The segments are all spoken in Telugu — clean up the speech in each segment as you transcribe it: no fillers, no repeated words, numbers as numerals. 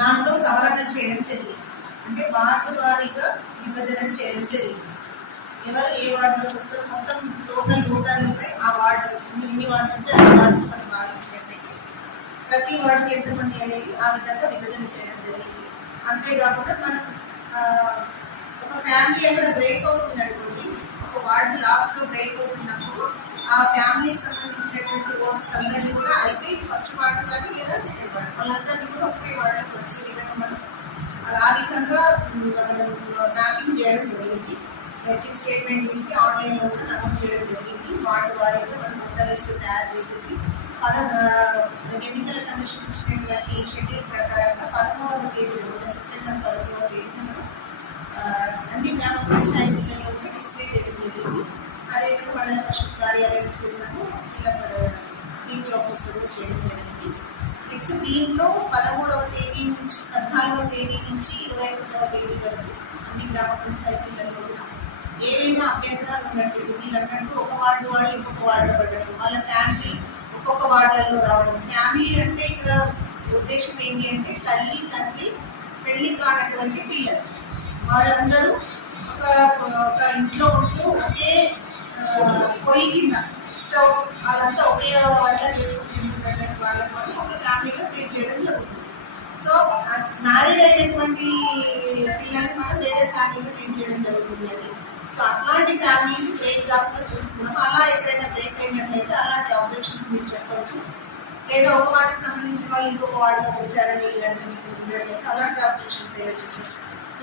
దాంట్లో సవరణ చేయడం జరిగింది. అంటే వార్డు వారీగా విభజన చేయడం జరిగింది. ఎవరు ఏ వార్డులో చూస్తారు, మొత్తం టోటల్ ఓటర్లపై ఆ వార్డు ఎన్ని వార్డ్స్ ఉంటే అన్ని వార్డ్స్ మనం భావించినట్లయితే ప్రతి వార్డుకి ఎంతమంది అనేది ఆ విధంగా విభజన చేయడం జరిగింది. అంతేకాకుండా మనం ఒక ఫ్యామిలీ అక్కడ బ్రేక్ అవుతుంది అనుకోండి, ఒక వార్డు లాస్ట్లో బ్రేక్ అవుతున్నప్పుడు ఆ ఫ్యామిలీకి సంబంధించినటువంటి ఓట్స్ అందరినీ కూడా అయితే ఫస్ట్ వార్డు కానీ లేదా సెకండ్ వార్డు వాళ్ళందరినీ కూడా ఒకే వార్డుకి వచ్చే విధంగా మనం ఆ విధంగా మ్యాపింగ్ చేయడం జరిగింది. మెట్రిక్ స్టేట్మెంట్ తీసి ఆన్లైన్లో కూడా నమోదు చేయడం జరిగింది. వార్డు వారీగా మనం కొత్త లిస్టు తయారు చేసేసి ఎన్నికల కమిషన్ ఇచ్చినటువంటి షెడ్యూల్ ప్రకారంగా 11వ తేదీ సెప్టెంబర్ 11వ తేదీన మనం అన్ని గ్రామ పంచాయతీలలో కూడా డిస్ప్లే చేయడం జరిగింది. అదేవిధంగా మండల పరిషత్ కార్యాలయం చేసాము, జిల్లా దీంట్లో పుస్తకం చేయడం జరిగింది. నెక్స్ట్ దీంట్లో 13వ తేదీ నుంచి 14వ తేదీ నుంచి 21వ తేదీ వరకు అన్ని గ్రామ పంచాయతీలలో ఏవైనా అభ్యంతరాలు ఉన్నట్టు మీరు అన్నట్టు ఒక వార్డు వాళ్ళు ఇంకొక వార్డు పడడం, వాళ్ళ ఫ్యామిలీ ఒక్కొక్క వార్డులలో రావడం. ఫ్యామిలీ అంటే ఇక్కడ ఉద్దేశం ఏంటి అంటే తల్లి తండ్రి పెళ్లి కానటువంటి పిల్లలు వాళ్ళందరూ ఒక ఇంట్లో ఉంటూ ఒకే పొయ్యి కింద స్టవ్ వాళ్ళంతా ఒకే వంట చేసుకుని తింటున్నటువంటి వాళ్ళకి మనం ఒక ఫ్యామిలీగా ట్రీట్ చేయడం జరుగుతుంది. సో మ్యారీడ్ అయినటువంటి పిల్లల్ని మనం వేరే ఫ్యామిలీగా ట్రీట్ చేయడం జరుగుతుంది అండి. సో అట్లాంటి ఫ్యామిలీస్ బ్రేక్ కాకుండా చూసుకున్నాం. అలా ఎప్పుడైనా బ్రేక్ అయినట్లయితే అలాంటి ఆబ్జెక్షన్స్ మీరు చెప్పవచ్చు. లేదా ఒక వాటికి సంబంధించిన వాళ్ళు ఇంకొక వార్డులోకి వచ్చారని వీళ్ళంటే అలాంటి ఆబ్జెక్షన్స్ వేయచ్చు.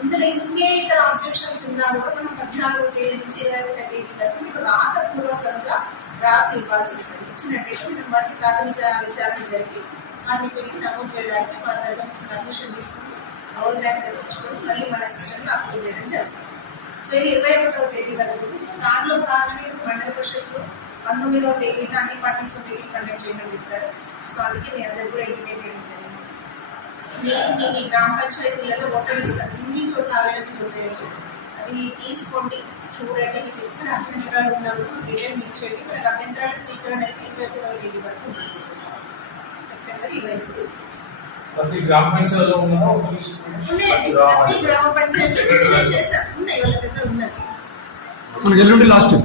ఇందులో ఇంకే ఇతర ఆబ్జెక్షన్స్ ఉన్నా కూడా మనం 14వ తేదీ నుంచి 21వ తేదీ వరకు మీకు రాతపూర్వకంగా రాసి ఇవ్వాల్సి ఉంటుంది. ఇచ్చినట్టయితే మనం వాటి ప్రాథమిక విచారణ జరిగి వాటిని తిరిగి నమోదు చేయడానికి మన దగ్గర నుంచి పర్మిషన్ తీసుకుని అవుట్ బ్యాంక్ తెప్పించుకొని మళ్ళీ మన సిస్టమ్లో అప్లోడ్ చేయడం జరుగుతుంది. సో ఇది 21వ తేదీ వరకు. దానిలో భాగంగా మండల పరిషత్లో 19వ తేదీన అన్ని పార్టీస్తో మీటింగ్ కండక్ట్ చేయడం చెప్తారు. సో అందుకే మీ అందరూ కూడా ఇంటిమేట్ చేయడం జరిగింది. నేను ఈ గ్రామ పంచాయతీలలో ఓటర్ ఇస్తాను, ఇన్ని చోట్ల అవైలబుల్ ఉంటాయండి. అవి తీసుకోండి, చూడండి. మీకు ఎక్కడ అభ్యంతరాలు ఉన్నప్పుడు రిటర్న్ ఇచ్చేయండి. మనకు అభ్యంతరాల స్వీకరణ అయితే 21వ తేదీ వరకు సెప్టెంబర్ 25. ప్రతి గ్రామ పంచాయతీలో ప్రతి గ్రామ పంచాయతీ డిస్ప్లే చేశారు, ఉన్నాయి వాళ్ళ దగ్గర ఉన్నాయి. లాస్ట్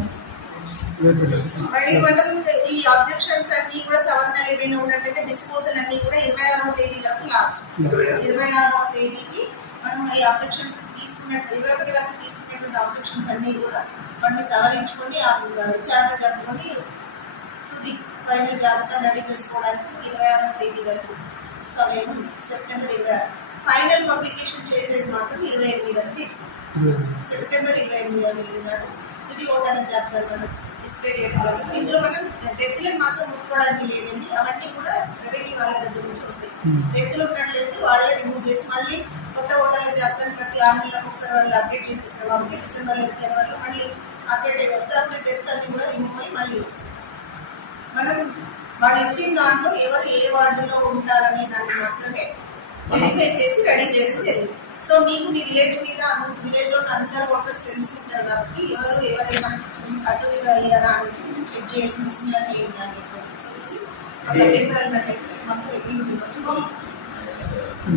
మళ్ళీ మనం ఈ ఆబ్జెక్షన్స్ అన్ని కూడా సవరణలు ఏమైనా ఉన్నట్టయితే డిస్పోజల్ అన్ని కూడా 26వ తేదీ వరకు లాస్ట్. 26వ తేదీకి మనం ఈ ఆబ్జెక్షన్స్ తీసుకున్నట్టు 21 వరకు తీసుకున్నటువంటి ఆబ్జెక్షన్స్ అన్ని కూడా వాటిని సవరించుకొని ఆ విచారణ జరుపుకొని తుది ఫైనల్ జాబితా రెడీ చేసుకోవడానికి 26వ తేదీ వరకు సమయం ఉంది. సెప్టెంబర్ 26. ఫైనల్ పబ్లికేషన్ చేసేది మాత్రం 28వ తేదీ సెప్టెంబర్ 28వ తేదీ నాడు తుది ఓటర్ల జాబితా డిస్ప్లే చేయడం జరుగుతుంది. ఇందులో మనం డెత్తులను మాత్రం ముట్టుకోవడానికి లేదండి, అవన్నీ కూడా రెవెన్యూ వాళ్ళ దగ్గర నుంచి వస్తాయి. డెత్తులు ఉన్నట్లయితే వాళ్ళే రిమూవ్ చేసి మళ్ళీ కొత్త ఓటర్ల జాబితాను ప్రతి 6 నెలలకు ఒకసారి వాళ్ళు అప్డేట్ చేసిస్తారు. కాబట్టి డిసెంబర్ లేదా జనవరిలో మళ్ళీ అప్డేట్ అయ్యి వస్తే అప్పుడు డెత్స్ అన్ని కూడా రిమూవ్ అయ్యి మళ్ళీ వస్తాయి. మనం వాళ్ళు ఇచ్చిన దాంట్లో ఎవరు ఏ వార్డులో ఉంటారనే దాన్ని మాత్రమే వెరిఫై చేసి రెడీ చేయడం జరిగింది. సో మీకు మీ విలేజ్ మీద విలేజ్లో అందరు ఓటర్స్ తెలిసి ఉంటారు కాబట్టి ఎవరైనా అటుగా అయ్యారా అని చెక్ చేయండి, మిస్మ్యాచ్ చేయండి అని చేసి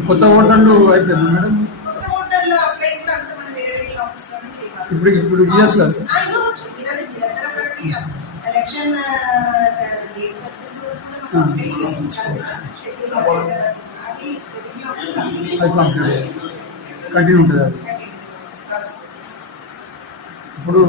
కొత్త ఓటర్లు అయిపోయింది మేడం. కొత్త ఓటర్లు అప్లై కూడా అంత మనం వేరే వేరే ఆఫీస్లో ఇప్పుడు ఇవ్వచ్చు మీరది నిరంతర ప్రక్రియ. ఎలక్షన్ అప్లై చేస్తుంటారు అది రెవెన్యూ ఆఫీస్ కంటిన్యూ ఉంటుంది. ఇప్పుడు